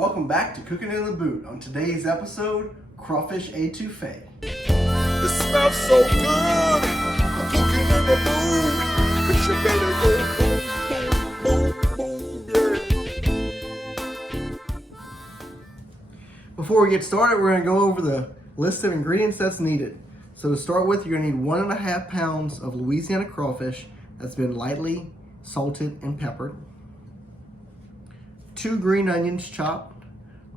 Welcome back to Cooking in the Boot. On today's episode, crawfish etouffee. It smells so good. I'm cooking in the mood. It's your better go boom, boom, boom, yeah. Before we get started, we're going to go over the list of ingredients that's needed. So to start with, you're going to need 1.5 pounds of Louisiana crawfish that's been lightly salted and peppered, 2 green onions chopped,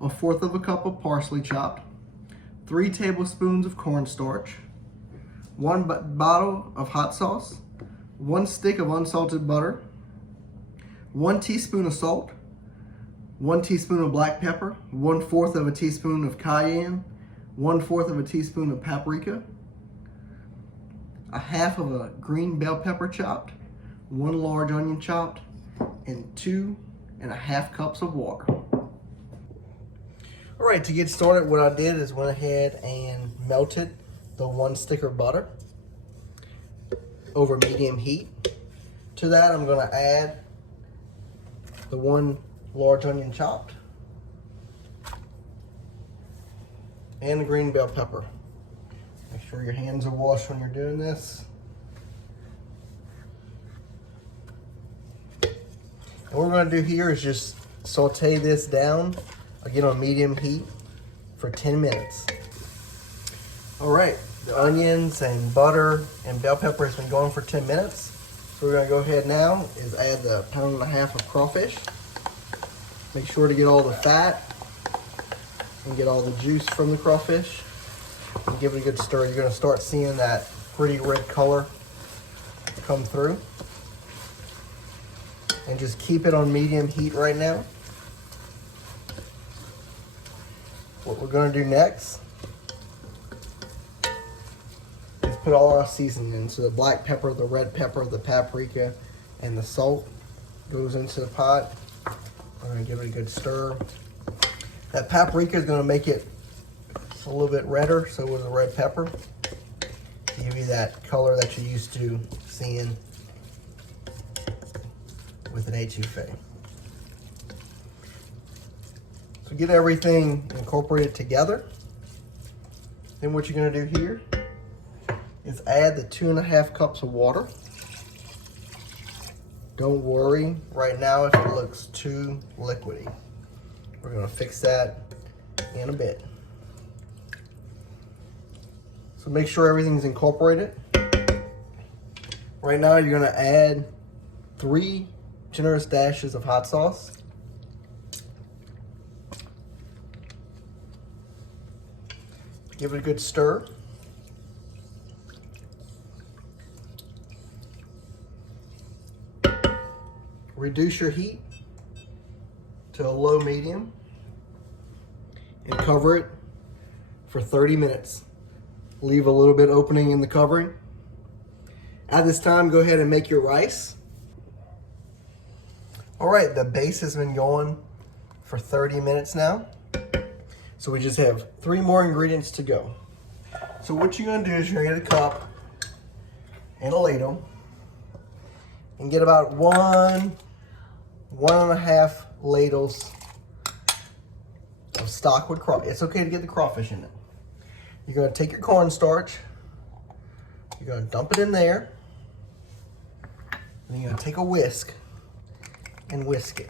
1/4 cup of parsley chopped, 3 tablespoons of cornstarch, 1 bottle of hot sauce, 1 stick of unsalted butter, 1 teaspoon of salt, 1 teaspoon of black pepper, 1/4 teaspoon of cayenne, 1/4 teaspoon of paprika, 1/2 green bell pepper chopped, 1 large onion chopped, and 2.5 cups of water. All right, to get started, what I did is went ahead and melted the 1 stick of butter over medium heat. To that, I'm gonna add the 1 large onion chopped and the green bell pepper. Make sure your hands are washed when you're doing this. And what we're going to do here is just saute this down, again on medium heat, for 10 minutes. All right, the onions and butter and bell pepper has been going for 10 minutes. So we're going to go ahead now is add the 1.5 pounds of crawfish. Make sure to get all the fat and get all the juice from the crawfish. And give it a good stir. You're going to start seeing that pretty red color come through. And just keep it on medium heat right now. What we're going to do next is put all our seasoning in. So the black pepper, the red pepper, the paprika, and the salt goes into the pot. We're going to give it a good stir. That paprika is going to make it a little bit redder, so will the red pepper. Give you that color that you're used to seeing with an etouffee. So get everything incorporated together. Then what you're going to do here is add the 2.5 cups of water. Don't worry right now if it looks too liquidy. We're going to fix that in a bit. So make sure everything's incorporated. Right now you're going to add 3 generous dashes of hot sauce. Give it a good stir. Reduce your heat to a low medium and cover it for 30 minutes. Leave a little bit opening in the covering. At this time, go ahead and make your rice. All right, the base has been going for 30 minutes now. So we just have 3 more ingredients to go. So what you're gonna do is you're gonna get a cup and a ladle and get about 1.5 ladles of stock with crawfish. It's okay to get the crawfish in it. You're gonna take your cornstarch, you're gonna dump it in there, and you're gonna take a whisk and whisk it.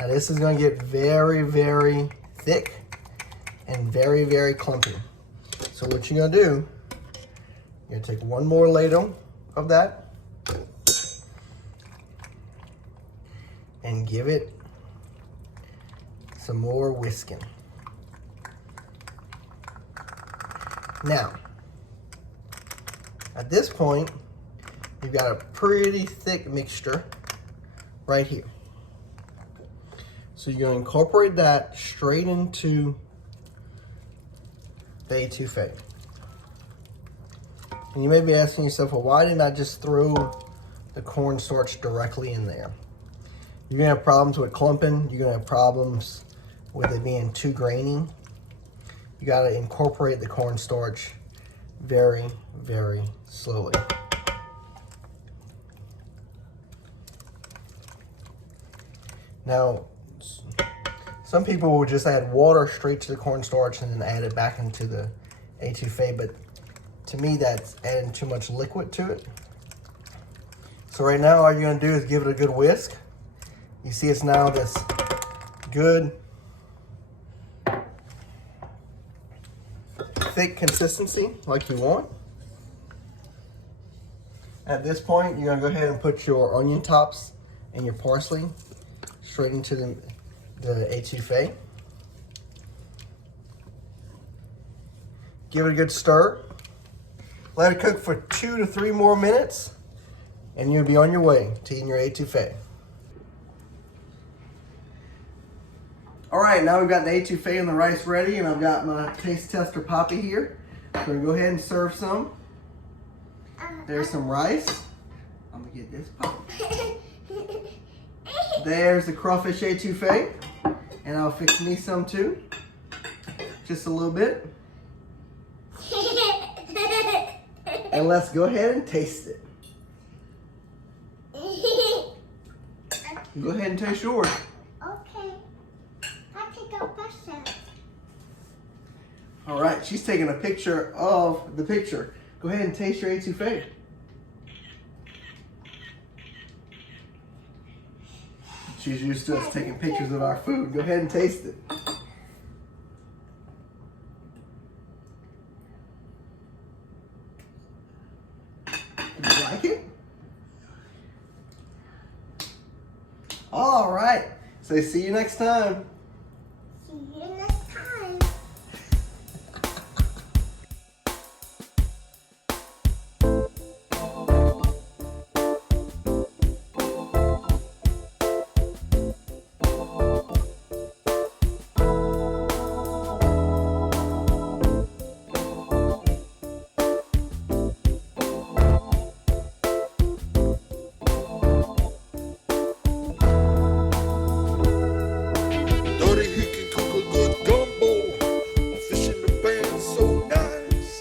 Now this is gonna get very, very thick and very, very clumpy. So what you're gonna do, you're gonna take 1 more ladle of that and give it some more whisking. Now, at this point, you've got a pretty thick mixture right here. So you're going to incorporate that straight into the etouffee. And you may be asking yourself, well, why didn't I just throw the cornstarch directly in there? You're going to have problems with clumping. You're going to have problems with it being too grainy. You got to incorporate the cornstarch very, very slowly. Now, Some people will just add water straight to the cornstarch and then add it back into the etouffee, but to me that's adding too much liquid to it. So right now all you're gonna do is give it a good whisk. You see it's now this good thick consistency like you want. At this point, you're gonna go ahead and put your onion tops and your parsley straight into the etouffee. Give it a good stir. Let it cook for 2 to 3 more minutes, and you'll be on your way to eating your etouffee. All right, now we've got the etouffee and the rice ready, and I've got my taste tester Poppy here. So we're gonna go ahead and serve some. There's some rice. I'm gonna get this Poppy. There's the crawfish etouffee, and I'll fix me some too. Just a little bit. And let's go ahead and taste it. Go ahead and taste yours. Okay. I'll take a picture. All right, she's taking a picture of the picture. Go ahead and taste your etouffee. She's used to us taking pictures of our food. Go ahead and taste it. You like it? All right. So see you next time. See you next time. Dirty, he can cook a good gumbo. A fish in the pan, so nice.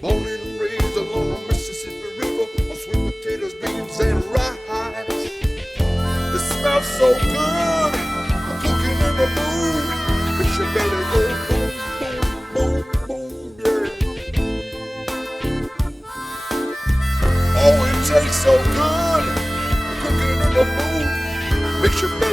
Born and raised along the Mississippi River on sweet potatoes, beans, and rice. It smells so good. I'm cooking in the mood. But you better go boom, boom, boom, boom, yeah. Oh, it tastes so good. I'm cooking in the mood. Makes you better